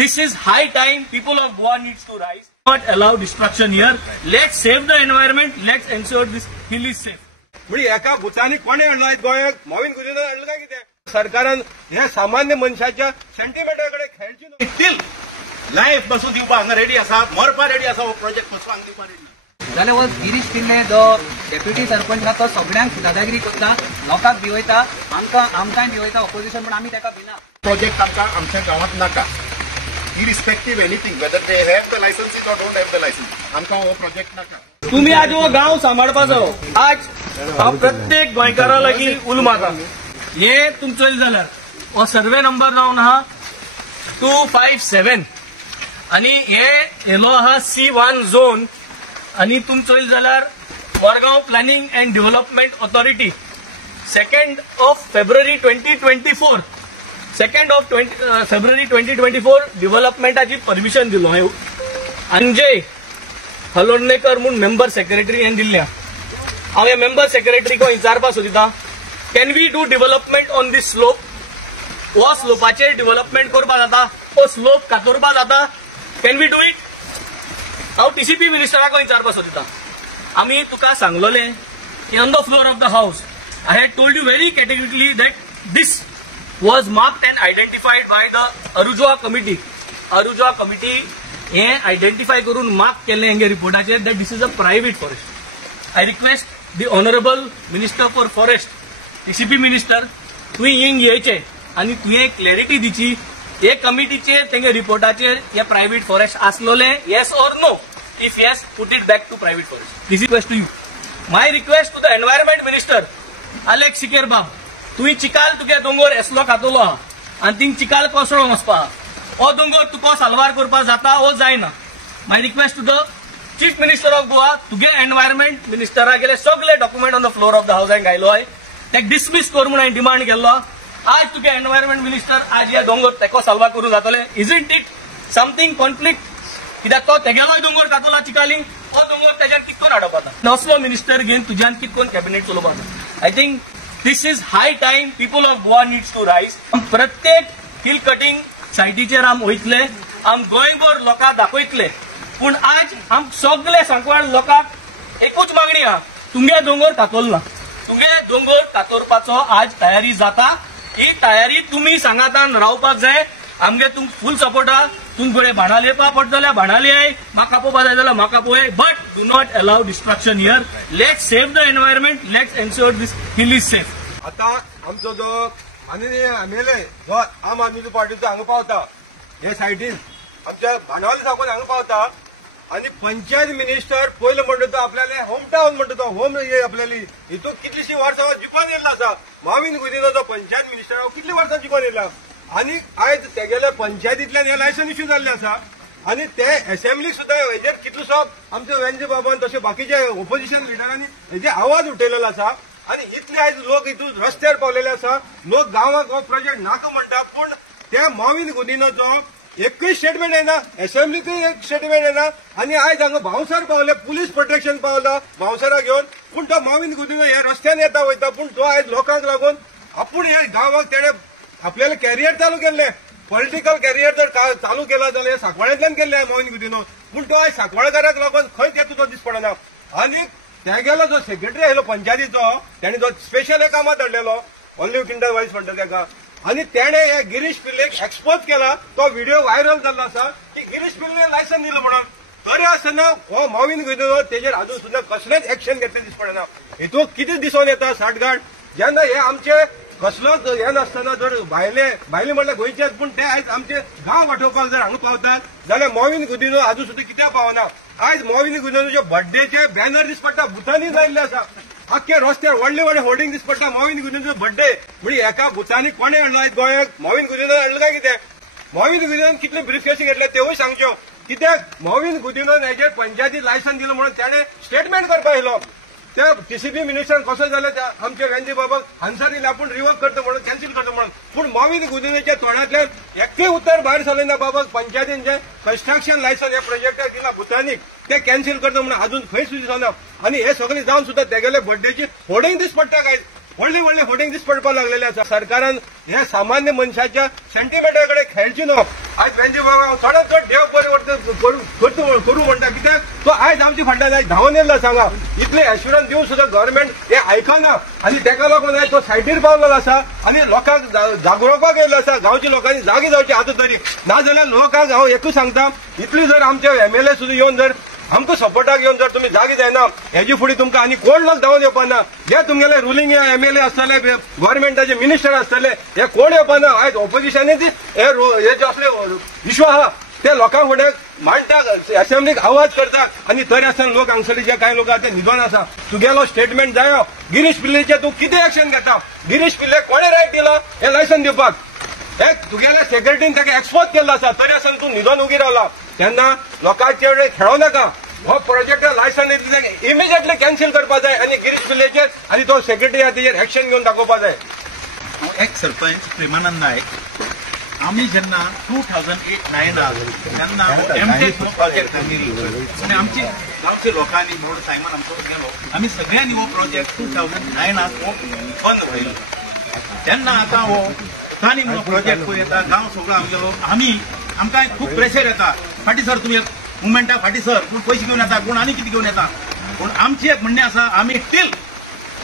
This is high time. People of Goa needs to rise. Not allow destruction here. Let's save the environment. Let's ensure this hill is safe. म्हणजे एका भुतानी कोणे आणलाय गोंयाक मोहीन गुदिनो आणलं काय कितें सरकारान हे सामान्य मनशाच्या सेंटिमेंटाकडे खेळची स्टील लाईफ बसून दिवपा हांगा रेडी आसा मरपा रेडी आसा हो प्रोजेक्ट बसून हांगा दिवपा रेडी जाल्यार हो गिरीश पिल्ले जो डेप्युटी सरपंच तो सगळ्यांक दादागिरी करता लोकांक भिवयता आमकांय भिवयता ऑपोजिशन पण आमी ताका भिना प्रोजेक्ट आमकां आमच्या गांवांत नाका irrespective anything whether they have the licence or don't have the licence आमकां हो प्रोजेक्ट नाका तुम्ही आज हो गांव सांबाळपाचो आज प्रत्येक गोंयकारा लागीं उलो मारता हे तुमचो जाल्यार हो सर्वे नंबर जावन आहा 257 आणि हे येलो आहा C1 झोन आणि तुमचो जाल्यार Vadgaon planning and development authority 2nd of February 2024 2nd of February 2024 डेव्हलपमेंटाची परमिशन दिलो हांवें अंजय हलोर्णेकर म्हणून मेंबर सेक्रेटरी हांवें दिल्ल्या हांव ह्या मेंबर सेक्रेटरीक विचारपाक सोदिता can we do development on this slope हो स्लोपाचेर डेव्हलपमेंट करपा जाता हो स्लोप कातरपा जाता कॅन वी डू इट हांव TCP मिनिस्टराक विचारपाक सोदिता आमी तुका सांगलोले की on the floor of the house I had told you very categorically that this was marked and identified by the अरुजवा कमिटी हे आयडेंटिफाय करून मार्क केले हेंगे रिपोर्टाचेर that this is a private forest I request the honourable minister for forest TCP minister तुवें हिंग येयचे आनी तुवें क्लॅरिटी दिची हे कमिटीचेर तेंगे रिपोर्टाचेर हे प्रायव्हेट फॉरेस्ट आसलोले yes or no if yes put it back to private forest this request to you my request to the environment minister Alex सिकेरबाब तुवें चिकाल तुगे दोंगर येसलो खातलो आहा आनी थिंग चिकाल कोसळोन वचपा हो दोंगर तुका साल्वार करपाक जाता हो जायना my request to the chief minister of Goa तुगे एनवायरमेंट मिनिस्टरा गेले सगळे document on the floor of the house हांवें घायलो हांवें तेका डिसमीस कर म्हणून हांवें डिमांड केल्लो आज तुगे एनवायरमेंट मिनिस्टर आज हे दोंगर तेको साल्वार करून जातले इजंट इट समथींग कॉन्फ्लिक्ट कित्याक तो तेगेलोय दोंगर कातला चिकाली हो दोंगर तेज्यान कितकोन हाडप नसलो मिनिस्टर घेवन तुज्यान कितकोन कॅबिनेट चलोवपाक I think this is high time people of Goa needs to rise प्रत्येक हिल कटिंग सायटीचेर आम वयतले आम गोंयभर लोकांक दाखयतले पूण आज आम सगळे सांकवाळ लोकांक एकूच मागणी आहा तुमगे दोंगर कातोल ना तुमगे दोंगर कातोरपाचो आज तयारी जाता ही तयारी तुम्ही सांगातान रावपाक जाय आमगे तुमक फुल सपोर्ट आहा तुमकडे भाणां लिवपा पडटा जाल्यार भाणां लियाय म्हाका पोवपा जाय जाल्यार म्हाका पळय but do not allow destruction here let's save the environment let's ensure this hill is safe आता आमचो जो माननीय MLA जो आम आदमी पार्टीचो हांगा पावता हे सायटीन आमच्या भांडवली सांगून हांगा पावता आणि पंचायत मिनिस्टर पयलो म्हणटा तो आपल्याले होम टाउन म्हणटा तो होम आपल्याली हितून कितलीशी वर्सां जिखोन येयल्लो आसा मोहीन गुदिनो पंचायत मिनिस्टर कितली वर्सां जिखोन येयला आणि आयज तेगेल्या पंचायतींतल्यान हे लायसन इश्यू जाल्ले आसा आणि ते असेंब्लीक सुद्धा हेजेर कितलोसो आमचे वेंजे बाबान तशे बाकीचे ओपोजिशन लिडरांनी हेजे आवाज उठयलेलो आसा आणि इतले आयज लोक हितून रस्त्यार पावलेले आसा लोक गांवाक हो प्रोजेक्ट नाका म्हणटा पूण त्या मोहीन गुदिनोचो एकूय स्टेटमेंट येना असेंब्लीतूय एक स्टेटमेंट येना आणि आयज हांगा भावसार पावले पुलीस प्रोटेक्शन पावला भावसारा घेवन पूण तो मोहीन गुदिनो हे रस्त्यान येता वयता पूण तो आयज लोकांक लागून आपूण हे गांवाक तेणे आपल्याला कॅरियर चालू केल्ले पॉलिटिकल कॅरियर जर चालू केला जाल्यार सांकवाळ्यांतल्यान केल्ले मोहीन गुदिनो पूण तो आयज सांकवाळकाराक लागून खंय तेतून तो दीस पडना आनी तेगेलो जो सेक्रेटरी आयलो पंचायतीचो तेणे जो स्पेशल एक कामां धाडलेलो ऑलिव्ह किंडर वायस म्हणटा तेका आणि तेणे हे गिरीश पिल्लेक एक्सपोज केला तो व्हिडिओ व्हायरल जाल्लो आसा की गिरीश पिल्ले लायसन दिलं म्हणून तरी आसतना हो मोहीन गुदिनो तेजेर अजून सुद्धा कसलेच एक्शन घेतले दिस पडना हितून कितें दिसून येता साठगाठ जेन्ना हे आमचे कसलोच हे नासतना जर भायले म्हणल्यार गोंयचेच पूण ते आयज आमचे गांव वाटोवपाक जर हांगा पावतात जाल्यार मोहीन गुदिनो अजून सुद्धा कित्याक पावना आयज मोहीन गुदिनोचे बर्थडेचे बॅनर दिस पडटा भुतानी लायिल्ले आसा आख्खे रस्त्यार व्हडले व्हडले होर्डिंग दिस पडटा मोहीन गुदिनोचो बर्थडे म्हणजे एका भुतानी कोणे हाडला गोंयाक मोहीन गुदिनो हाडलो काय कितें मोहीन गुदिनोन कितले ब्रीफ केसी घेतले तेवूय सांगच्यो कित्याक मोहीन गुदिनोन हेजेर पंचायती लायसन दिलं म्हणून तेणे स्टेटमेंट करपाक येयलो त्या TCP मिनिस्टरान कसो जाल्यार आमचे वेंजे बाबाक आन्सर दिले आपूण रिवर्क करता म्हणून कॅन्सील करता म्हणून पूण मोहीन गुदिनोच्या तोंडांतल्यान एक्कय उतर भायर सरलें बाबा पंचायतीन जे कन्स्ट्रक्शन लायसन हे प्रोजेक्टाक दिला भुतानीक ते कॅन्सील करता म्हणून अजून खंय सुद्दां दिसना आणि हे सगळें जावन सुद्दां तेगेले बर्थडेची होर्डिंग दीस पडटा काय व्हडली व्हडली होर्डिंग दिस पडपाक लागलेले आसा. सरकारान हे सामान्य मनशाच्या सेंटिमेंटाकडे खेळची न्हू. आज बेंजी बाबा थोडा चड देव परिवर्तन करू म्हणटा, कित्याक तो आयज आमची फाटल्यान आयज धांवन येयला सांगा. इतले एश्युरन्स दिवन सुद्धा गव्हर्नमेंट हे आयकना आनी तेका लागून आयज तो सायडीर पावलेलो आसा आनी लोकांक जागृवपाक येयल्लो आसा. गांवच्या लोकांनी जागी जावची आतां तरी, नाजाल्यार लोकांक हांव एकूच सांगता, इतली जर आमचे MLA सुद्दां येवन जर आमकां सपोर्टाक येवन जर तुमी जागी जायना, हेजे फुडें तुमकां आनी कोण लोक धांवन येवपाना. जे तुमगेले रुलींग MLA आसतले, गव्हर्नमेंटाचे मिनिस्टर आसतले, हे कोण येवपाना. आयज ऑपोजिशनाची हे जे असले इश्यू आहा ते लोकां फुडें मांडटा, असेंब्लीक आवाज करता आनी तरी आसतना लोक हांगसरले जे कांय लोक आहा ते न्हिदोन आसा. तुगेलो स्टेटमेंट जायो. गिरीश पिल्लेचे तूं कितें एक्शन घेता? गिरीश पिल्ले कोणे रायट दिला हे लायसन दिवपाक? तुगेल्या सेक्रेटरीन ताका एक्सपोज केल्लो आसा, तरी आसतना तूं न्हिदोन उगी रावला. तेन्ना लोकांचे कडेन खेळो नाका. हो प्रोजेक्ट लायसन इमिजिएटली कॅन्सील करपाक जाय आनी गिरीश पिल्लेचेर आनी तो सेक्रेटरी आहा तेजेर एक्शन घेवन दाखोवपाक जाय. एक सरपंच प्रेमानंद नायक, आम्ही जेन्ना 2008-9 तेन्ना एमटेक प्रोजेक्ट आनी आमची गांवच्या लोकांनी मोड सायमन आमचो गेलो, आमी सगळ्यांनी हो प्रोजेक्ट 2009 बंद व्हयलो. तेन्ना आतां हो तांणी हो प्रोजेक्ट पळय येता, गांव सगळो आमगेलो, आमकां खूब प्रेशर येता. फाटी सर तुमी मुवमेंटा फाटी सर कोण पयशे घेवन येता, कोण आनी कितें घेवन येता. पूण आमची एक म्हणणें आसा, आमी टील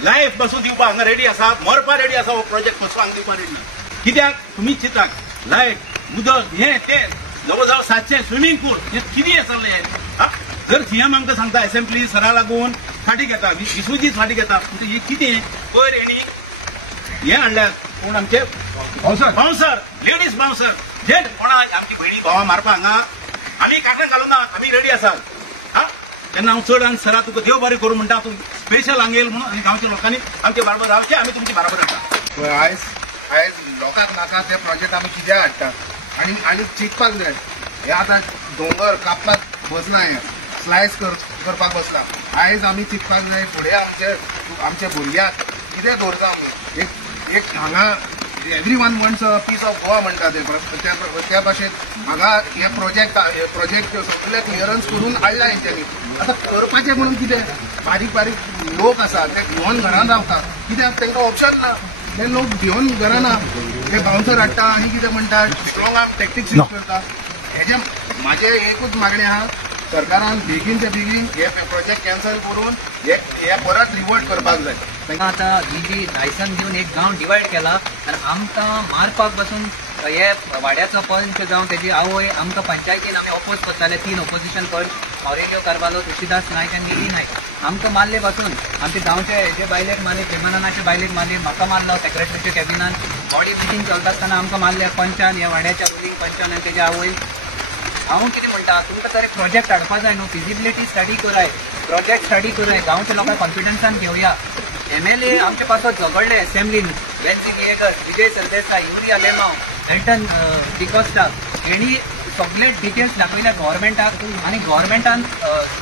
लायफ बसून दिवपाक हांगा रेडी आसा, मरपा रेडी आसा. हो प्रोजेक्ट कसो हांगा दिवपाक रेडी. कित्याक तुमी चिंताक लायट उदक हे ते जवळ जवळ 700 स्विमींग पूल हे कितें चल्ले हे. जर सीएम आमकां सांगता असेंब्ली सरा लागून फाटी घेता, 20 दीस फाटी घेता, हे कितें पयर हेणी हे हाडल्यात कोण आमचे बाउन्सर, लेडीज बाउन्सर, जे कोणा आमची भयणी भावां मारपाक हांगा आमी काटन घालून ना, आमी रेडी आसात. तेन्ना हांव चड आनी सरा तुका देव बरें करूं म्हणटा. तूं स्पेशल हांगा येयल म्हणून आनी गांवच्या लोकांनी आमचे बरोबर रावचे, आमी तुमचे बरोबर येता. आयज लोकांक नाका ते प्रोजेक्ट आमी कित्याक हाडटा आनी चिंतपाक जाय. हे आतां दोंगर कापपाक बसना, हे स्लायस करपाक बसला. आयज आमी चिंतपाक जाय फुडें आमच्या भुरग्याक कितें दवरता आमी. एक हांगा everyone wants a piece of Goa म्हणटा त्या भाशेन हांगा हे प्रोजेक्ट सगळे क्लियरन्स करून हाडला हेंच्यांनी. आतां करपाचें म्हणून कितें बारीक बारीक लोक आसा ते घेवन घरान रावता, कित्याक तांकां ऑप्शन ना. ते लोक घेवन घराना, ते बाउन्सर हाडटा आनी कितें म्हणटा, स्ट्रॉंग आर्म टॅक्टीक्स यूज करता. हेजे म्हाजें एकूच मागणें आहा, सरकारान बेगीन ते बेगीन हे प्रोजेक्ट कॅन्सल करून हे परत रिवर्ट करपाक जाय. आता जी लायसन दिवन एक गांव डिवायड केला आनी आमकां मारपाक बसून हे वाड्याचो पंच जावं तेजी आवय आमकां पंचायतीन आमी ऑपोज करताले. 3 ऑपोजिशन पंच, ऑरेलियो कारवालो, तुळशीदास नायक आनी गिरी नायक, आमकां मारले बसून. आमचे गांवचे हेजे बायलेक मारले, प्रेमानंदाचे बायलेक मारले, म्हाका मारलो सेक्रेटरीच्या कॅबिनान. बॉडी मिटींग चलता आसतना आमकां मारले पंचान, ह्या वाड्याच्या रुलींग पंचान आनी तेजे आवय. हांव कितें म्हणटा, तुमकां तरी प्रोजेक्ट हाडपा जाय न्हू, फिजिबिलिटी स्टडी कराय, प्रोजेक्ट स्टडी कराय, गांवच्या लोकांक कॉन्फिडन्सान घेवया. MLA आमचे पासो झगडले असेंब्लीन, बेन्झी विएगर, विजय सरदेसाय, युरिया लेमाव, एल्टन डिकोस्टा, हेणी सगळे डिटेल्स दाखयल्या गव्हर्मेंटाक. आनी गव्हर्मेंटान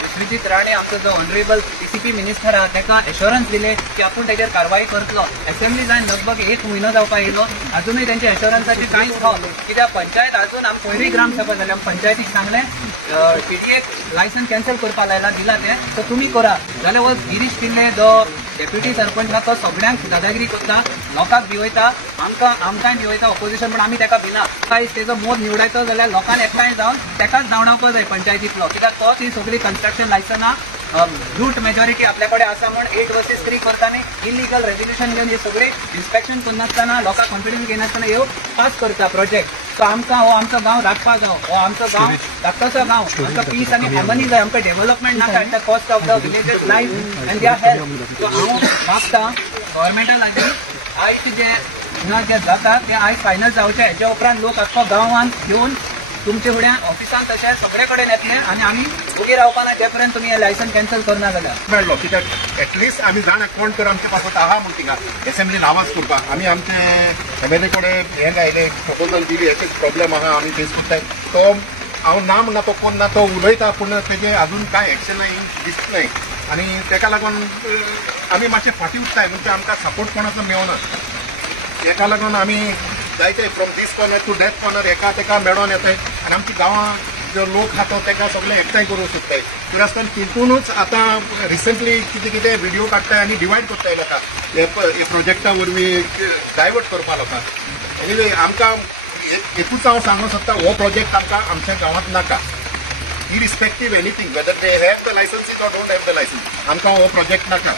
विश्वजीत राणे आमचो जो ऑनरेबल PCP मिनिस्टर आहा ताका एश्योरन्स दिले की आपूण तेजेर कारवाई करतलो. असेंब्ली जावन लगभग 1 म्हयनो जावपाक येयलो, अजूनय तेंच्या एश्योरन्साचे कांयच खाव. कित्याक पंचायत अजून आमी पयलीं ग्रामसभा जाली, पंचायतीक सांगलें TDA लायसन कॅन्सल करपा लायला, दिला ते, सो तुमी करा. जाल्यार हो गिरीश पिल्ले जो डेप्युटी सरपंच आहा तो सगळ्यांक दादागिरी करता, लोकांक भिवयता, आमकांय भिवयता ऑपोजिशन, पण आमी ताका भिना. कांयच तेजो मोद निवडायचो जाल्यार लोकांनी एकठांय जावन ताकाच धांवडावपा जाय पंचायतींतलो. कित्याक तोच ही सगळी कन्स्ट्रक्शन लायसनां रूट मेजॉरिटी आपल्या कडेन आसा म्हण 8 versus 3 करताना इलिगल रेजोल्युशन घेवन हे सगळे इन्स्पेक्शन करनासतना लोकांक कॉन्फिडन्स घेनासतना ह्यो पास करता प्रोजेक्ट. सो आमकां हो आमचो गांव राखपा जाय, हो आमचो गांव धाकटोसो गांव, आमकां पीस आनी हार्मनी जाय, आमकां डेव्हलपमेंट नाका at the cost of the villages life and their health. So हांव मागता गव्हर्मेंटा लागीं आयज जे हिंगा जे जाता ते आयज फायनल जावचें. हेच्या उपरांत लोक आख्खो गांवांत येवन तुमचे फुड्यान ऑफिसान तशें सगळे कडेन येतले आनी आमी उगी रावपाना जे पर्यंत तुमी हे लायसन कॅन्सल करना जाल्यार. मेळ्ळो कित्याक एटलिस्ट आमी जाणा कोण तर आमचे पासत आहा म्हूण थिंगा एसेंब्लीन आवाज करपाक. आमी आमचे MLA कडेन हें गायलें, प्रपोजल दिली, हेचे प्रॉब्लेम आहा आमी फेस करताय. तो हांव ना म्हणना, तो कोण ना तो उलयता, पूण तेजे अजून कांय एक्शनय दिसनाय. आनी तेका लागून आमी मातशे फाटीं उरताय, म्हणजे आमकां सपोर्ट कोणाचो मेळना. हेका लागून आमी जायते from this corner to that corner एका तेका मेळोन येताय आनी आमची गांवां जो लोक आहा तो ताका सगळे एकठांय करूंक सोदताय तर आसतना तितूनच आतां रिसंटली कितें कितें व्हिडिओ काडटाय आनी डिवायड करताय लोकांक हे प्रोजेक्टा वरवीं डायवर्ट करपा लोकांक एनिवे आमकां एकूच हांव सांगूंक सोदता हो प्रोजेक्ट आमकां आमच्या गांवांत नाका irrespective anything whether they have the licenses or don't have the license आमकां हो प्रोजेक्ट नाका